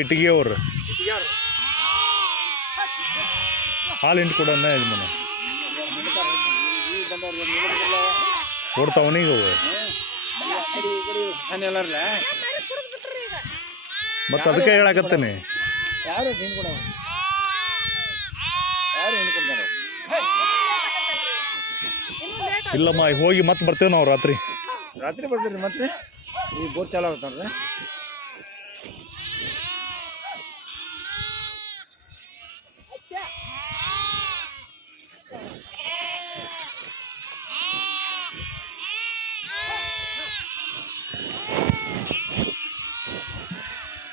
ಇಟ್ಟಿಗೆ ಅವ್ರು ಹಾಲು ಹಿಂಡು ಕೊಡೋಣ ಯಜಮಾನ ಕೊಡ್ತಾವನೀಗ ಮತ್ತೆ ಅದಕ್ಕೆ ಹೇಳಕತ್ತೇನೆ. ಇಲ್ಲಮ್ಮ ಹೋಗಿ ಮತ್ತೆ ಬರ್ತೇವೆ ನಾವು ರಾತ್ರಿ ಬರ್ತೀರಿ. ಮತ್ತೆ ಈ ಬೋರ್ ಚಾಲು ಆಗ್ತಾರ.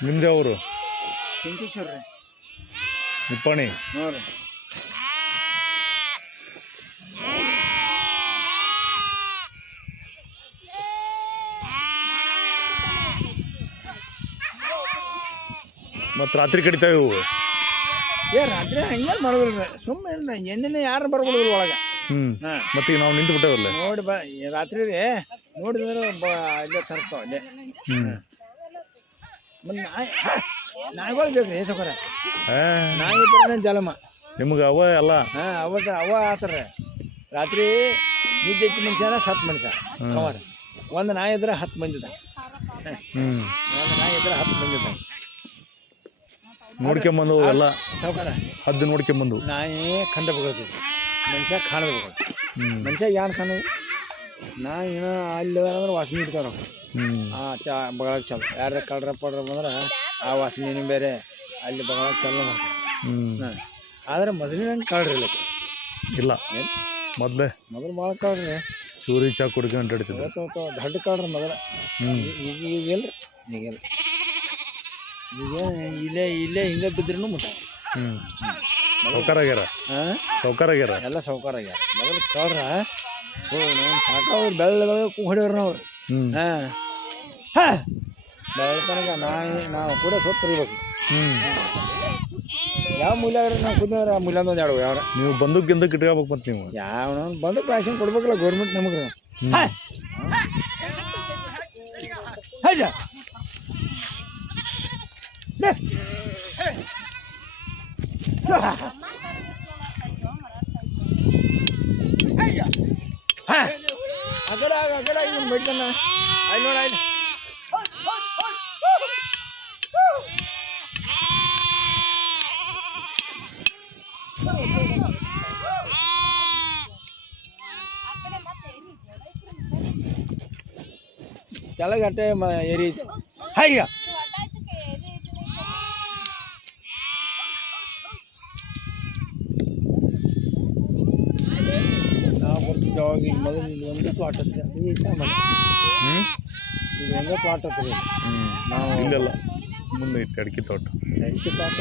ನಿಮ್ದು ಅವರು ಸಿಂಕೇಶ್ವರ ರೀ ನಿಪ್ಪಾಣಿ. ಹ್ಞೂ ರೀ. ಮತ್ತು ರಾತ್ರಿ ಕಡಿತಾವೆ ಇವು. ರಾತ್ರಿ ಹಂಗೇನು ಮಾಡೋದಿಲ್ಲ, ಸುಮ್ಮನೆ ಎಣ್ಣೆನೇ ಯಾರು ಬರ್ಬೋದಿಲ್ಲ ಒಳಗೆ. ಮತ್ತೆ ಈಗ ನಾವು ನಿಂತು ಬಿಟ್ಟೇವಲ್ಲ ನೋಡಿ ರಾತ್ರಿ ರೀ ನೋಡಿದ್ರೆ ಇಲ್ಲೇ ತರ್ತಾವ ಅಲ್ಲೇ. ಮತ್ತು ನಾಯಿಗಳು ಬೇಕು ರೀ ಸೌಕರ್ಯ. ನಾಯಿ ಇದ್ರೆ ಜಲಮ ನಿಮ್ಗೆ ಅವ ಎಲ್ಲ ಅವ ಆತಾರೆ. ರಾತ್ರಿ ನಿದ್ದೆ ಹೆಚ್ಚು ಮನುಷ್ಯನ 10 ಮನುಷ್ಯ ಸುಮಾರು. ಒಂದು ನಾಯಿ ಇದ್ರೆ 10 ಮಂದಿ ಇದ್ದ. ಒಂದು ನಾಯಿ ಇದ್ರೆ 10 ಮಂದಿ ಇದ್ದ. ನೋಡ್ಕೊಂಬಂದು ಎಲ್ಲ ಸೌಕರ್ಯ ಹದ್ದು ನೋಡ್ಕೊಂಬಂದು. ನಾಯಿ ಕಂಡ ಬಗ್ತದೆ, ಮನುಷ್ಯ ಕಾಣದ ಬಗ್ತದೆ. ಮನುಷ್ಯ ಏನು ಕಾಣೋದು? ನಾಯಿ ಏನೋ ಅಲ್ಲಿ ಅಂದ್ರೆ ವಾಸನೆ ಇಡ್ತಾವ ನಾವು. ಬಗಳಕ್ಕೆ ಚಲೋ ಯಾರ ಕಳ್ರ ಪಡ್ರ ಬಂದ್ರೆ ಆ ವಾಸನೆ ಬೇರೆ ಅಲ್ಲಿ ಬಗಳಕ್ಕೆ ಚಲೋ ಮಾಡ್ತಾರೆ. ಆದ್ರೆ ಮೊದಲಿನಂಗೆ ಕಳ್ರಿಲ್ಲ ಇಲ್ಲ. ಮೊದಲು ಭಾಳ ಕಳ್ರಿ ಚೂರಿ ಚಾ ಕುಡ್ಕೊಂಡು ಹಿಡಿತಿದ್ರು. ದೊಡ್ಡ ಕಳ್ರಿ ಮೊದಲು. ಈಗಿಲ್ಲ ಈಗಿಲ್ಲ. ಈಗ ಇಲ್ಲೇ ಹಿಂಗೆ ಬಿದ್ರೂ ಮುಟ್ಟ. ಸೌಕಾರ ಆಗ್ಯಾರ ಎಲ್ಲ ಸೌಕಾರ ಆಗ್ಯಾರ. ಮೊದಲು ಕಳ್ರ ಸಾಕಾವ್ರು ಬೆಳ್ಳಗಳು ಹೊಡಿಯೋರು ನಾವು. ಬೆಳತನಕ ನಾವು ಕೂಡ ಸೊತ್ತರಿಬೇಕು. ಯಾವ ಮೂಲ್ಯ ನಾವು ಕುದಿದ್ರೆ ಆ ಮೂಲ್ಯ ಒಂದು ಎರಡು ಯಾವ ನೀವು ಬಂದೂಕ್ ಇಟ್ಕೋಬೇಕು. ಮತ್ತೆ ನೀವು ಯಾವ ಬಂದೂಕ್ ವ್ಯಾಕ್ಸಿನ್ ಕೊಡ್ಬೇಕಲ್ಲ ಗೌರ್ಮೆಂಟ್ ನಮಗೆ. ಅಗಡ ಇವನು ಬಿಡ್ತಾನ. ಅಲ್ಲಿ ನೋಡ ಅಲ್ಲಿ ಕೆಳಗಟ್ಟೆ ಏರಿ ಹಾಯ್ಯ ನಾವು ಬರ್ತಿದ್ದೆ ಅವಾಗ. ಈಗ ಮೊದಲು ಇಲ್ಲಿ ಒಂದೇ ಪ್ಲಾಟ್ ಹತ್ರ ಇದು ಒಂದೇ ಪ್ಲಾಟ್ ಹತ್ರ ನಾವು ಇಲ್ಲೆಲ್ಲ ಮುಂದೆ ಇತ್ತು ಅಡಿಕೆ ತೋಟ. ಅಡಿಕೆ ತೋಟ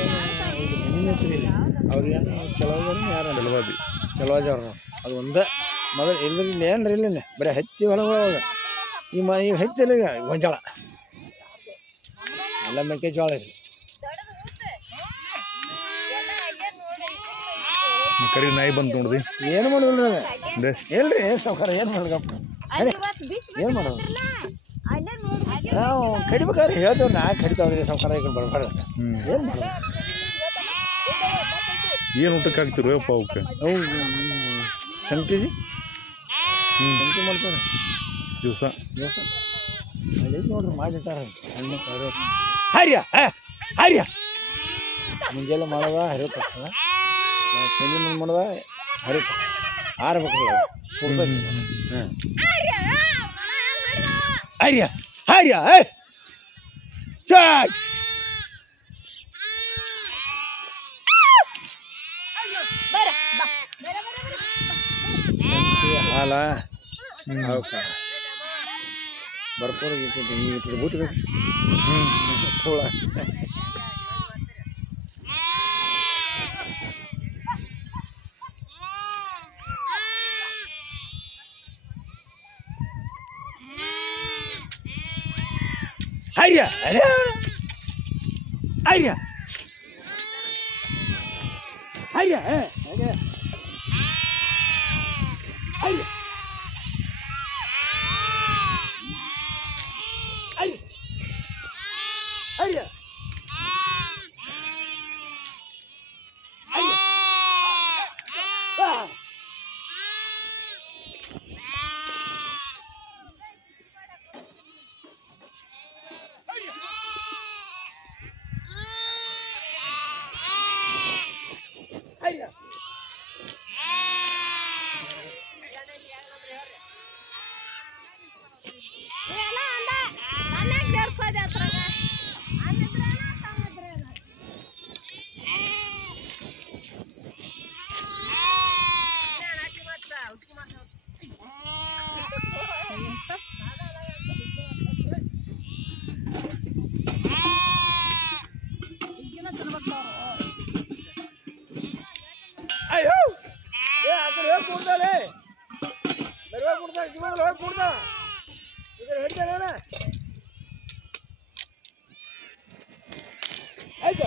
ಮಣ್ಣಿನ ಹತ್ರ ಇಲ್ಲ. ಅವ್ರಿಗೇನು ಚಲೋದಾರ ಯಾರು ಚಲೋದಿ ಅವ್ರು. ಅದು ಒಂದೇ ಮೊದಲು ಇಲ್ಲ ಏನು ಇಲ್ಲ ಬರೀ ಹತ್ತಿ ಹೊಲಗಳು ಅವಾಗ. ಈಗ ಹತ್ತಿಲ್ಲ, ಈಗ ಗೊಂಜಾಳ ಎಲ್ಲ ಮೆಕ್ಕೆಜೋಳ ರೀ. ಕರಿ ನಾಯಿ ಬಂತು ನೋಡ್ರಿ. ಏನು ಮಾಡೋದಿಲ್ಲ ಹೇಳ್ರಿ ಸಾವ್ಕಾರ. ಏನು ಮಾಡ್ಕಪ್ಪ ಏನು ಮಾಡೋದು? ನಾವು ಕಡಿಬೇಕಾದ್ರೆ ಹೇಳ್ತೇವೆ. ನಾ ಕಡಿತಾವ್ರಿ ಸಾವ್ಕಾರ. ಈಗ ಬರ್ಬಾರ್ದು. ಏನು ಮಾಡೋದು? ಏನು ಊಟಕ್ಕೆ ಹಾಕ್ತಿರು ಅಪ್ಪ ಅವಕ್ಕೆ? ಅವು ಸಂಗತಿ ಸಂಗತಿ ಮಾಡ್ತಾರೆ ದಿವಸ ಅಲ್ಲಿ ನೋಡ್ರಿ ಮಾಡಿರ್ತಾರೆ. ಹಣ್ಣು ಹರ್ಯ ಮುಂಜಾನೆ ಮಾಡೋದ ಹರಿತ ಸಂಜೆ ಮುಂದೆ ಮಾಡೋದ ಹರಿತ ಆರ್ಬೇಕಲ್ಲ. ಹರ್ಯ ಹರ್ಯ ಚಾಚ್ ಹಾಲ ಅವಕ್ಕ ಬರ್ಪೂರ ಬೂಟ್ ಬೇಕು ಕೋಳ ಹರ್ಯ ಹರ್ಯ ಹರ್ಯ ಹರ್ಯ ಹರ್ಯ ಹರ್ಯ ಹರ್ಯ ಅಯ್ಯೋ ಏ ಆ ಕಡೆ ಹೋಗಿ ಕೂಡ್ದಲೆ ಬರುವ ಕೂಡ್ದ ಜೀವನ ಹೋಗಿ ಕೂಡ್ದ ಇದ್ರ ಹಿಡ್ದಲ್ಲ ಆಯ್ತು